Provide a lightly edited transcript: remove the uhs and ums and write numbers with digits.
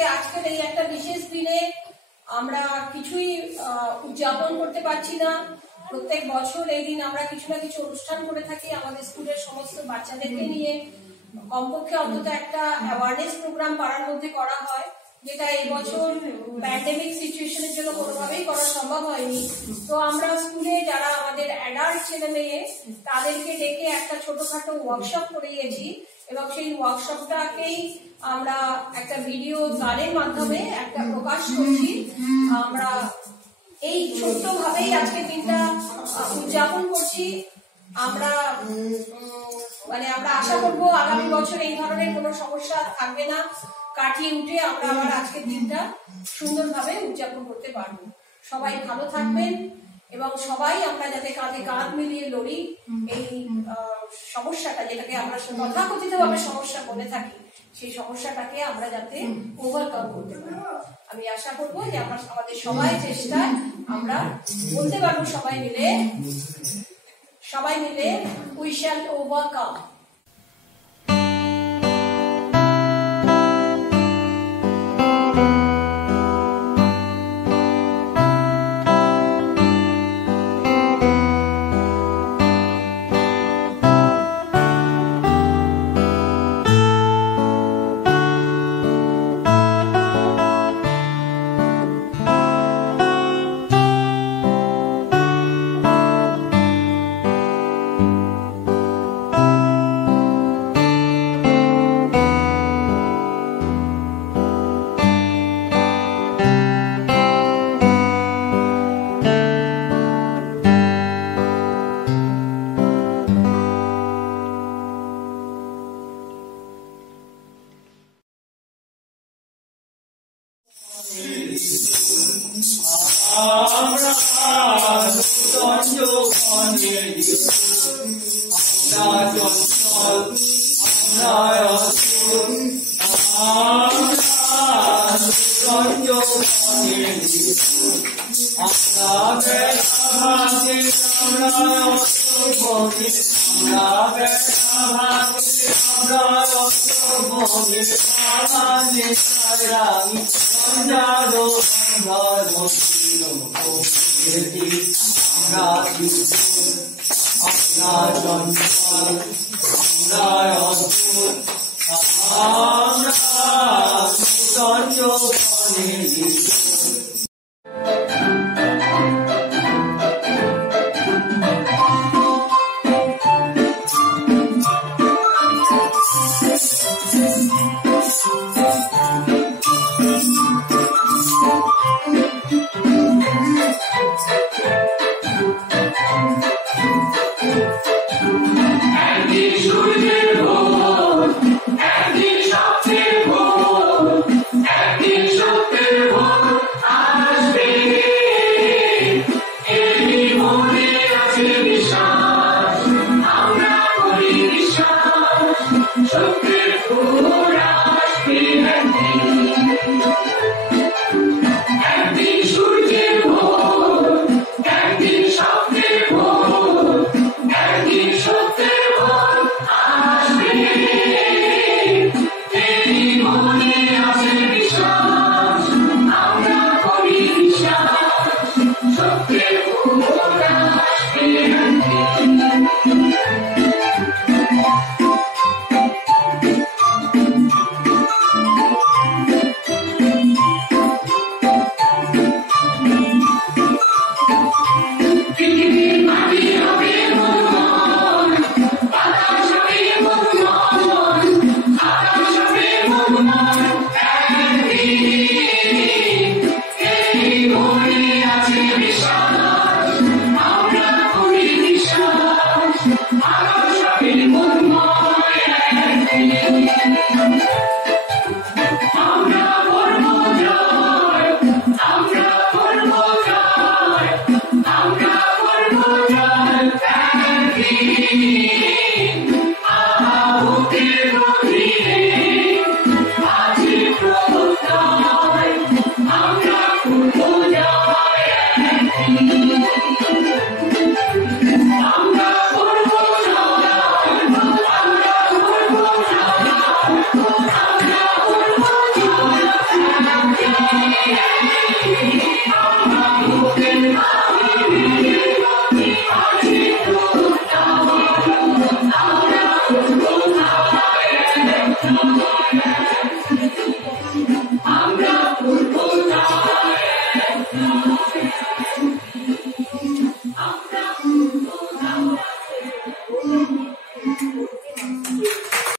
যে আজকের এই একটা বিশেষ দিনে আমরা কিছুই উদযাপন করতে পারছি না। প্রত্যেক বছর এই দিন আমরা কিছু না কিছু অনুষ্ঠান করে থাকি আমাদের স্কুলের সমস্ত বাচ্চাদেরকে নিয়ে, কমপক্ষে অন্তত একটা অ্যাওয়ারনেস প্রোগ্রাম পাড়ার মধ্যে করা হয়, যেটা এই বছর প্যান্ডেমিক সিচুয়েশনের জন্য কোনোভাবেই করা সম্ভব হয়নি। তো আমরা স্কুলে যারা আমাদের অ্যাডাল্ট ছেলে মেয়ে তাদেরকে ডেকে একটা ছোটখাটো ওয়ার্কশপ করিয়েছি এবং সেই ওয়ার্কশপটাকেই আমরা একটা ভিডিও গানের মাধ্যমে একটা প্রকাশ করছি। আমরা এই ছোট্ট ভাবেই আজকে দিনটা উদযাপন করছি। আমরা আশা করবো আগামী বছর এই ধরনের কোনো সমস্যা থাকবে না, কাটিয়ে উঠে আমরা আবার আজকের দিনটা সুন্দরভাবে উদযাপন করতে পারবো। সবাই ভালো থাকবেন এবং সবাই আমরা যাতে কাঁধে কাঁধ মিলিয়ে লড়ি এই সমস্যাটা, যেটাকে আমরা তথাকথিত ভাবে সমস্যা বলে থাকি, সেই সমস্যাটাকে আমরা যাতে ওভারকাম করতে পারি। আমি আশা করবো যে আমাদের সবাই চেষ্টায় আমরা বলতে পারবো সবাই মিলে উই শ্যাল ওভারকাম।